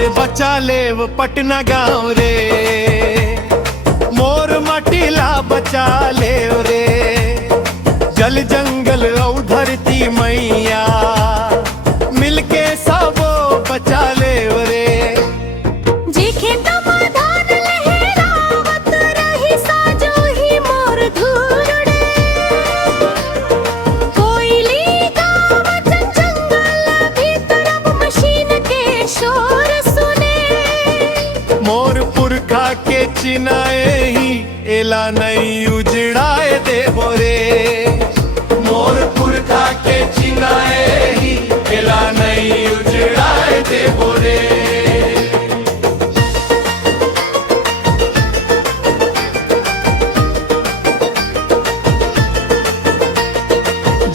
अरे बचा लेव पटना गाँव रे, मोर माटीला बचा लेव रे। जल जंगल और धरती मैया मिलके सबो बचा लेव रे। जे खेतमा धान लहरावत रही साजो ही मोर धुरड़े। कोयली गावत जंगल भीतर अब मशीन के शोर सुने। मोर पुरखा के चिनाए ही एला नहीं उजड़ाए देवो रे। मोर पुरखा के चिनाए ही एला नहीं उजड़ाए देवो रे।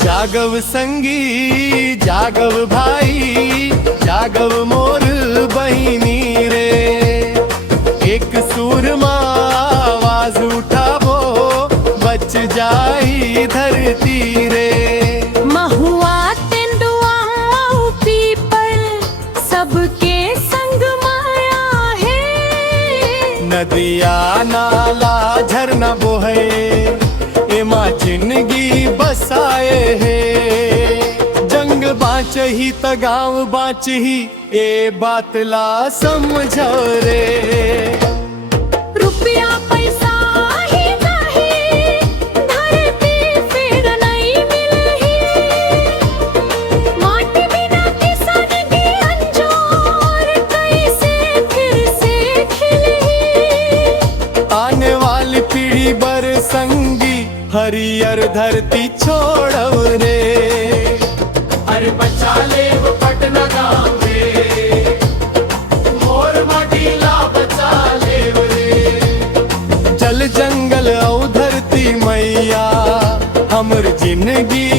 जागव संगी जागव भाई, जागव मोर बहिनी रे। एक सूरमा आवाज उठावो बच जाई धरती रे। महुआ तेंदुआ और पीपल सबके संग माया है। नदिया नाला झरना बोहे एमा जिंदगी बसाए है। जंग बाँच ही त गाँव बाँच ही ए बात ला समझो रे। रुपया पैसा ही नहीं धरती फिर नहीं मिलही। माटी बिना किसान की अंजोर कैसे फिर से खिलही। आने वाली पीढ़ी बर संगी हरियर धरती छोड़ो रे। अरे बचा लेव पटना गाँव रे, मोर माटीला बचा लेव रे। जल जंगल और धरती मैया हमर जिंदगी